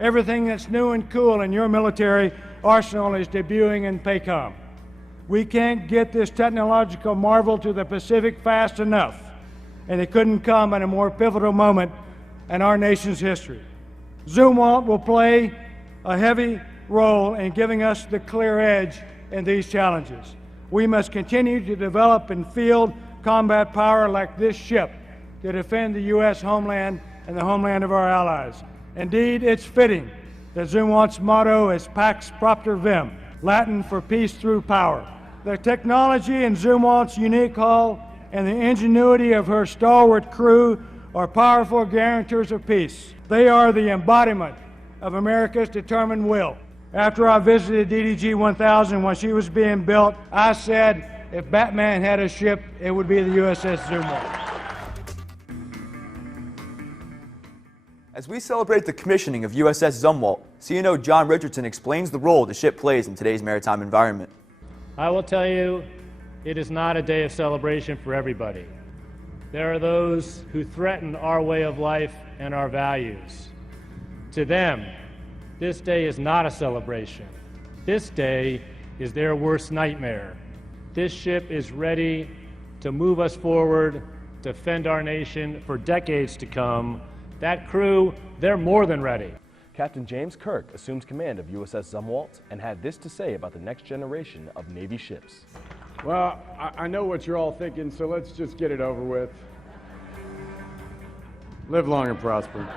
Everything that's new and cool in your military arsenal is debuting in PACOM. We can't get this technological marvel to the Pacific fast enough, and it couldn't come at a more pivotal moment in our nation's history. Zumwalt will play a heavy role in giving us the clear edge in these challenges. We must continue to develop and field combat power like this ship to defend the U.S. homeland and the homeland of our allies. Indeed, it's fitting that Zumwalt's motto is Pax Propter Vim, Latin for peace through power. The technology in Zumwalt's unique hull and the ingenuity of her stalwart crew are powerful guarantors of peace. They are the embodiment of America's determined will. After I visited DDG 1000 when she was being built, I said if Batman had a ship, it would be the USS Zumwalt. As we celebrate the commissioning of USS Zumwalt, CNO John Richardson explains the role the ship plays in today's maritime environment. I will tell you, it is not a day of celebration for everybody. There are those who threaten our way of life and our values. To them, this day is not a celebration. This day is their worst nightmare. This ship is ready to move us forward, defend our nation for decades to come. That crew, they're more than ready. Captain James Kirk assumes command of USS Zumwalt and had this to say about the next generation of Navy ships. Well, I know what you're all thinking, so let's just get it over with. Live long and prosper.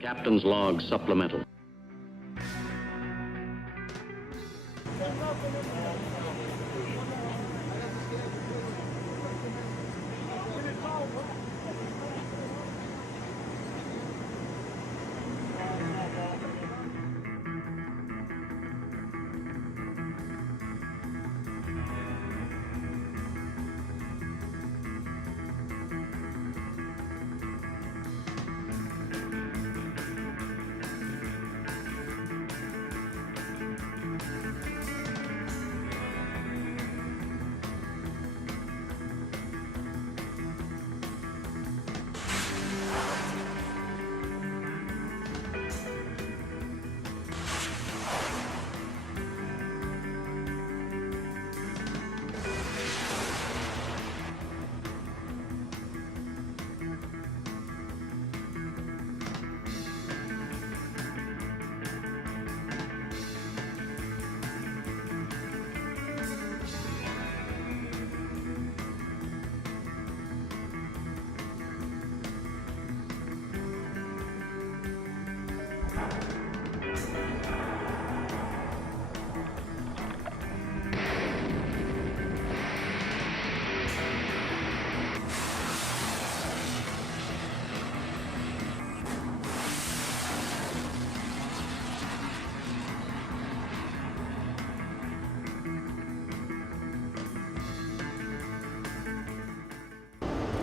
Captain's log supplemental.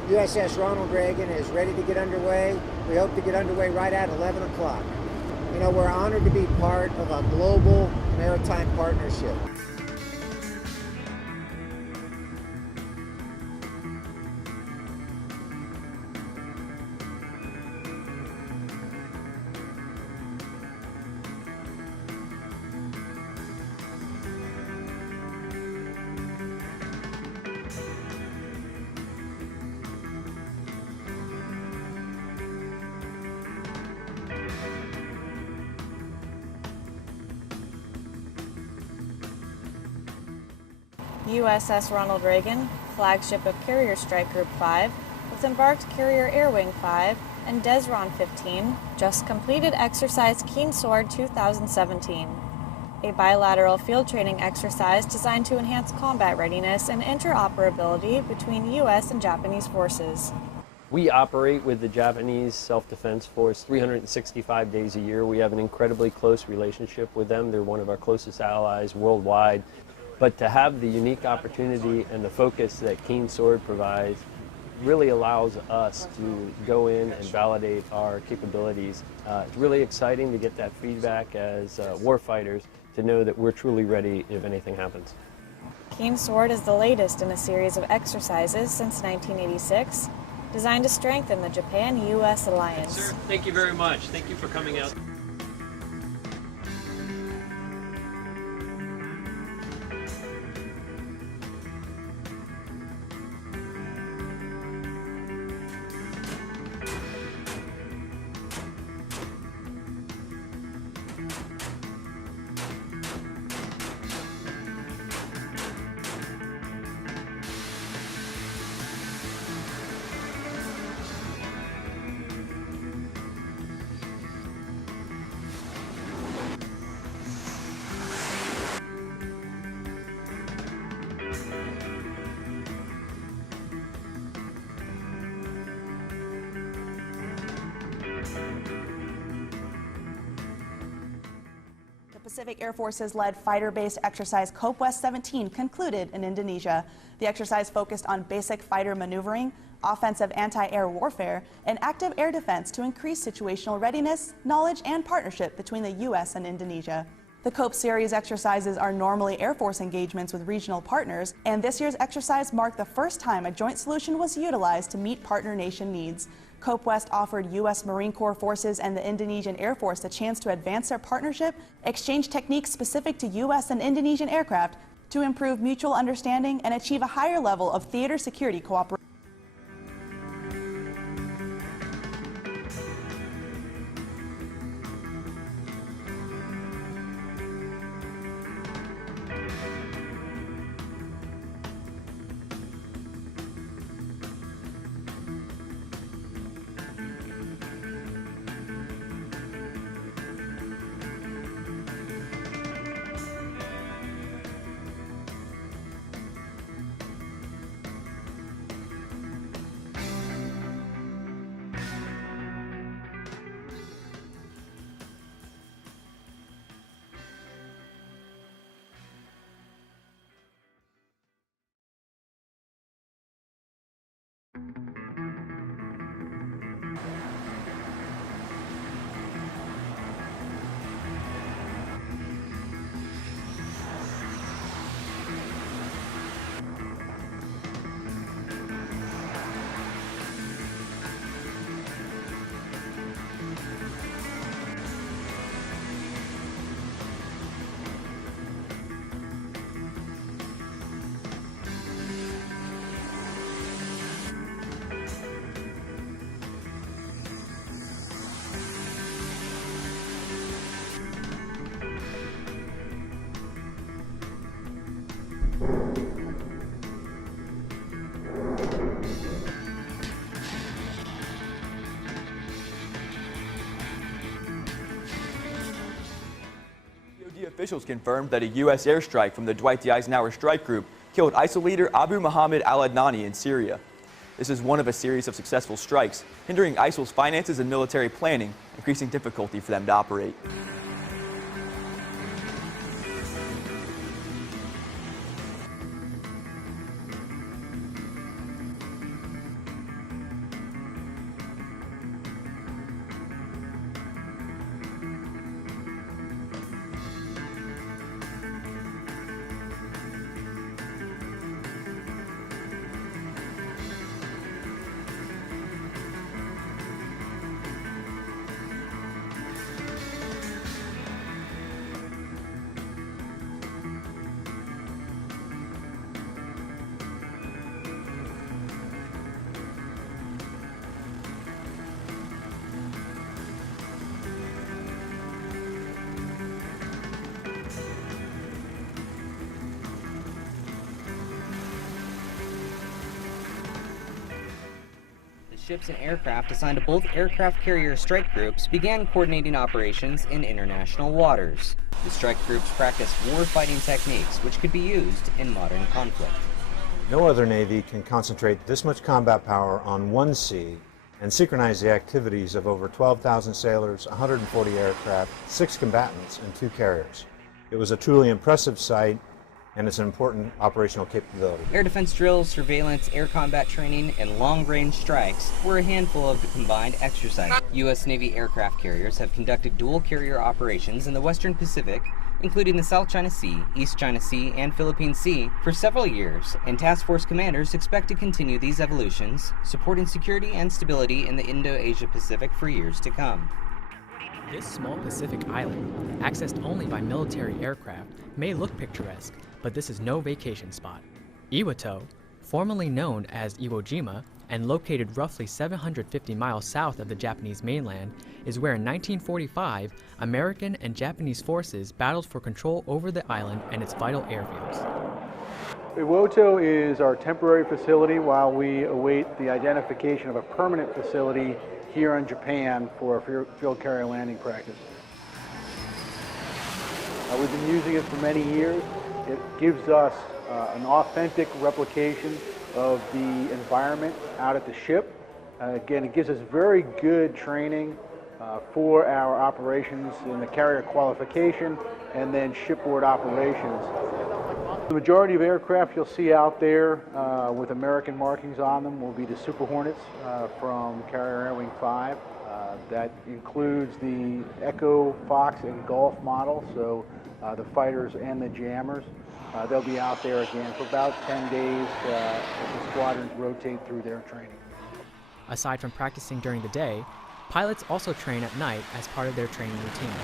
USS Ronald Reagan is ready to get underway. We hope to get underway right at 11 o'clock. You know, we're honored to be part of a global maritime partnership. USS Ronald Reagan, flagship of Carrier Strike Group 5, with embarked Carrier Air Wing 5 and Desron 15, just completed exercise Keen Sword 2017, a bilateral field training exercise designed to enhance combat readiness and interoperability between U.S. and Japanese forces. We operate with the Japanese Self-Defense Force 365 days a year. We have an incredibly close relationship with them. They're one of our closest allies worldwide. But to have the unique opportunity and the focus that Keen Sword provides really allows us to go in and validate our capabilities. It's really exciting to get that feedback as warfighters to know that we're truly ready if anything happens. Keen Sword is the latest in a series of exercises since 1986, designed to strengthen the Japan-U.S. alliance. Sir, thank you very much. Thank you for coming out. Pacific Air Force's led fighter-based exercise COPE West 17 concluded in Indonesia. The exercise focused on basic fighter maneuvering, offensive anti-air warfare, and active air defense to increase situational readiness, knowledge, and partnership between the U.S. and Indonesia. The COPE series exercises are normally Air Force engagements with regional partners, and this year's exercise marked the first time a joint solution was utilized to meet partner nation needs. COPE West offered U.S. Marine Corps forces and the Indonesian Air Force a chance to advance their partnership, exchange techniques specific to U.S. and Indonesian aircraft to improve mutual understanding and achieve a higher level of theater security cooperation. Officials confirmed that a U.S. airstrike from the Dwight D. Eisenhower Strike Group killed ISIL leader Abu Muhammad al-Adnani in Syria. This is one of a series of successful strikes, hindering ISIL's finances and military planning, increasing difficulty for them to operate. Ships and aircraft assigned to both aircraft carrier strike groups began coordinating operations in international waters. The strike groups practice war-fighting techniques which could be used in modern conflict. No other Navy can concentrate this much combat power on one sea and synchronize the activities of over 12,000 sailors, 140 aircraft, 6 combatants, and 2 carriers. It was a truly impressive sight, and it's an important operational capability. Air defense drills, surveillance, air combat training, and long-range strikes were a handful of the combined exercises. U.S. Navy aircraft carriers have conducted dual carrier operations in the Western Pacific, including the South China Sea, East China Sea, and Philippine Sea, for several years, and task force commanders expect to continue these evolutions, supporting security and stability in the Indo-Asia Pacific for years to come. This small Pacific island, accessed only by military aircraft, may look picturesque, but this is no vacation spot. Iwato, formerly known as Iwo Jima and located roughly 750 miles south of the Japanese mainland, is where in 1945, American and Japanese forces battled for control over the island and its vital airfields. Iwoto is our temporary facility while we await the identification of a permanent facility here in Japan for field carrier landing practice. We've been using it for many years. It gives us an authentic replication of the environment out at the ship. Again, it gives us very good training for our operations in the carrier qualification and then shipboard operations. The majority of aircraft you'll see out there with American markings on them will be the Super Hornets from Carrier Air Wing 5. That includes the Echo, Fox, and Golf model, so the fighters and the jammers. They'll be out there again for about 10 days as the squadrons rotate through their training. Aside from practicing during the day, pilots also train at night as part of their training routine.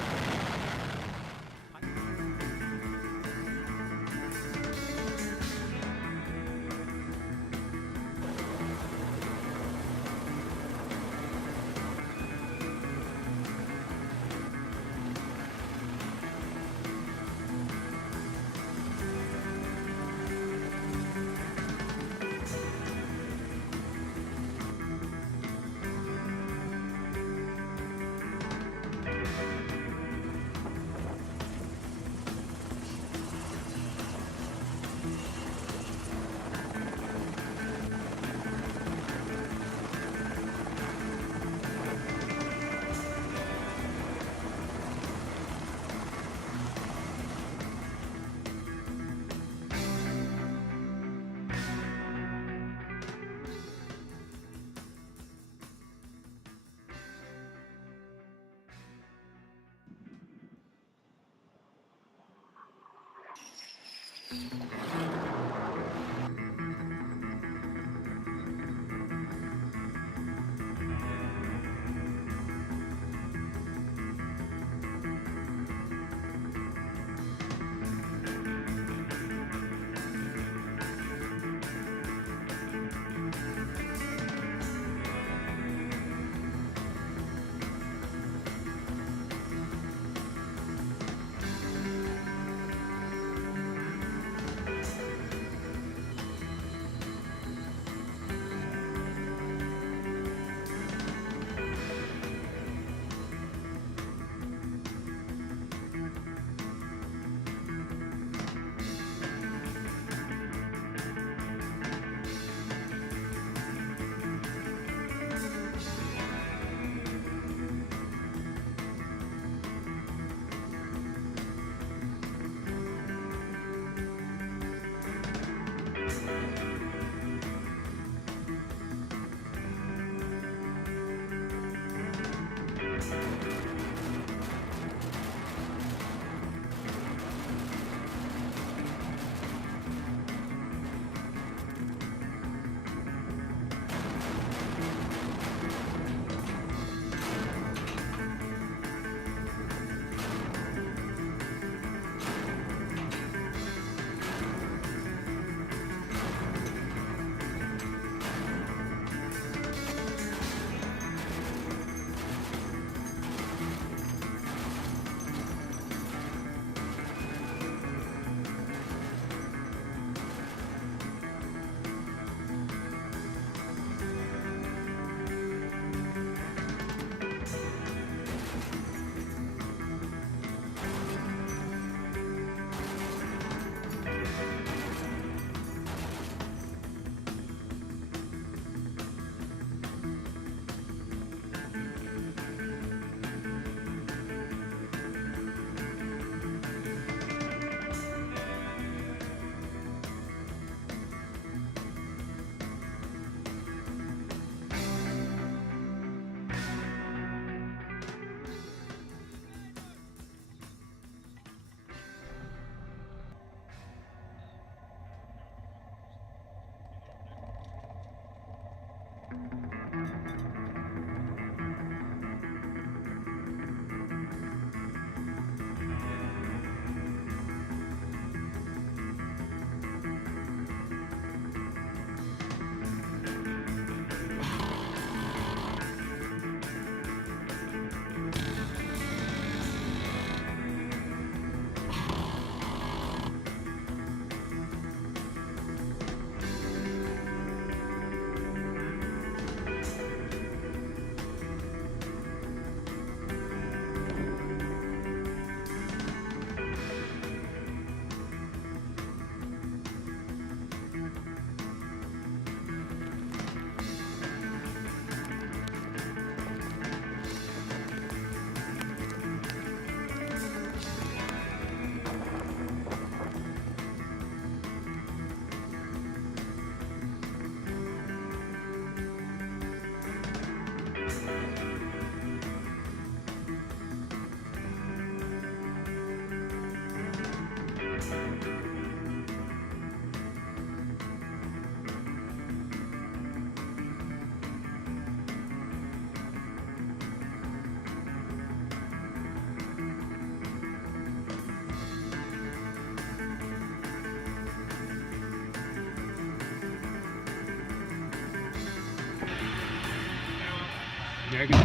Very good.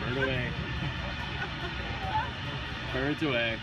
Bird away. Birds away.